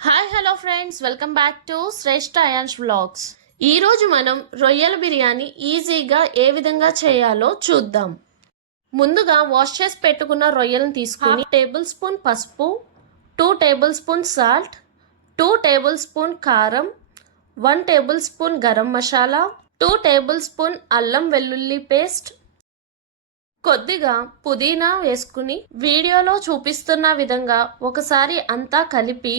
Hi hello friends, welcome back to Shreshtha Ayaan's vlogs. ఈరోజు మనం రొయ్యల బిర్యానీ ఈజీగా ఏ విధంగా చేయాలో చూద్దాం. ముందుగా వాష్ చేసి పెట్టుకున్న రొయ్యలను తీసుకుని 1 టేబుల్ స్పూన్ పసుపు, 2 table spoon salt, 2 table spoon కారం, 1 table spoon garam masala, 2 table spoon అల్లం వెల్లుల్లి పేస్ట్, కొద్దిగా పుదీనా వేసుకుని వీడియోలో చూపిస్తున్న విధంగా ఒకసారి అంతా కలిపి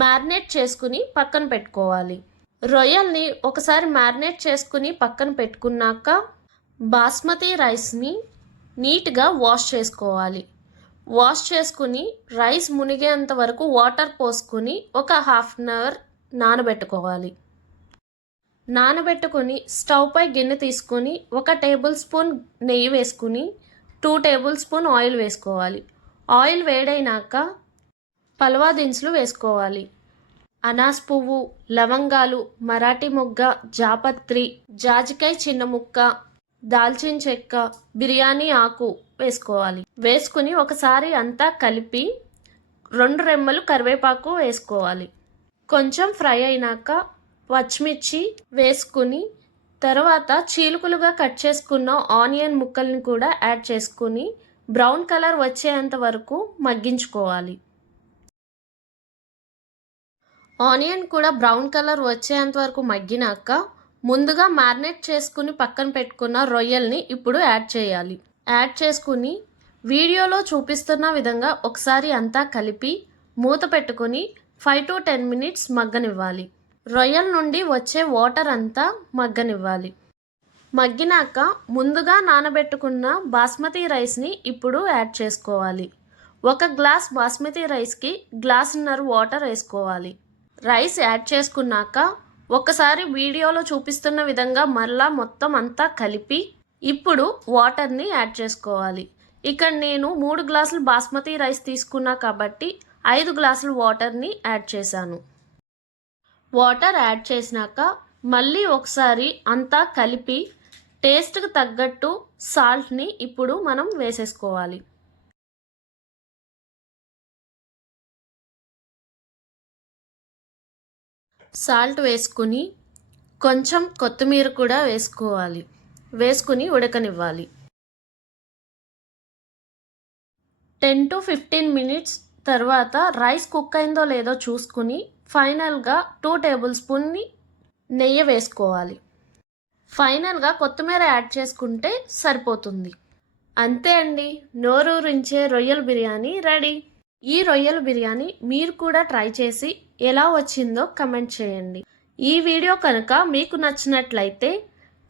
మ్యారినేట్ చేసుకుని పక్కన పెట్టుకోవాలి. రొయ్యల్ని ఒకసారి మ్యారినేట్ చేసుకుని పక్కన పెట్టుకున్నాక బాస్మతి రైస్ని నీట్గా వాష్ చేసుకోవాలి. వాష్ చేసుకుని రైస్ మునిగేంత వరకు వాటర్ పోసుకుని ఒక హాఫ్ అన్ అవర్ నానబెట్టుకోవాలి. నానబెట్టుకుని స్టవ్ పై గిన్నె తీసుకుని 1 టేబుల్ స్పూన్ నెయ్యి వేసుకుని 2 టేబుల్ స్పూన్ ఆయిల్ వేసుకోవాలి. ఆయిల్ వేడైనాక పలవా దినుసులు వేసుకోవాలి. అనాస్ పువ్వు, లవంగాలు, మరాఠీ మొగ్గ, జాపత్రి, జాజికాయ చిన్న ముక్క, దాల్చిన చెక్క, బిర్యానీ ఆకు వేసుకోవాలి. వేసుకుని ఒకసారి అంతా కలిపి 2 రెమ్మలు కరివేపాకు వేసుకోవాలి. కొంచెం ఫ్రై అయినాక పచ్చిమిర్చి వేసుకుని తర్వాత చీలుకలుగా కట్ చేసుకున్న ఆనియన్ ముక్కల్ని కూడా యాడ్ చేసుకుని బ్రౌన్ కలర్ వచ్చేంత వరకు మగ్గించుకోవాలి. ఆనియన్ కూడా బ్రౌన్ కలర్ వచ్చేంత వరకు మగ్గినాక ముందుగా మ్యారినేట్ చేసుకుని పక్కన పెట్టుకున్న రొయ్యల్ని ఇప్పుడు యాడ్ చేయాలి. యాడ్ చేసుకుని వీడియోలో చూపిస్తున్న విధంగా ఒకసారి అంతా కలిపి మూత పెట్టుకుని 5 to 10 minutes మగ్గనివ్వాలి. రొయ్యల నుండి వచ్చే వాటర్ అంతా మగ్గనివ్వాలి. మగ్గినాక ముందుగా నానబెట్టుకున్న బాస్మతి రైస్ని ఇప్పుడు యాడ్ చేసుకోవాలి. 1 గ్లాస్ బాస్మతి రైస్కి గ్లాసున్నర వాటర్ వేసుకోవాలి. రైస్ యాడ్ చేసుకున్నాక ఒకసారి వీడియోలో చూపిస్తున్న విధంగా మరలా మొత్తం అంతా కలిపి ఇప్పుడు వాటర్ని యాడ్ చేసుకోవాలి. ఇక్కడ నేను 3 గ్లాసులు బాస్మతి రైస్ తీసుకున్నా కాబట్టి 5 గ్లాసులు వాటర్ని యాడ్ చేశాను. వాటర్ యాడ్ చేసినాక మళ్ళీ ఒకసారి అంతా కలిపి టేస్ట్కి తగ్గట్టు సాల్ట్ని ఇప్పుడు మనం వేసేసుకోవాలి. సాల్ట్ వేసుకుని కొంచెం కొత్తిమీర కూడా వేసుకోవాలి. వేసుకుని ఉడకనివ్వాలి. 10 to 15 minutes తర్వాత రైస్ కుక్ అయిందో లేదో చూసుకుని ఫైనల్గా 2 టేబుల్ స్పూన్ని నెయ్యి వేసుకోవాలి. ఫైనల్గా కొత్తిమీర యాడ్ చేసుకుంటే సరిపోతుంది. అంతే అండి, నోరూరించే రొయ్యల బిర్యానీ రెడీ. ఈ రొయ్యల బిర్యానీ మీరు కూడా ట్రై చేసి ఎలా వచ్చిందో కమెంట్ చేయండి. ఈ వీడియో కనుక మీకు నచ్చినట్లయితే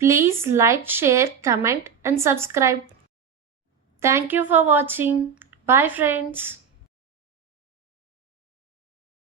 please like, share, comment and subscribe. Thank you for watching. Bye friends.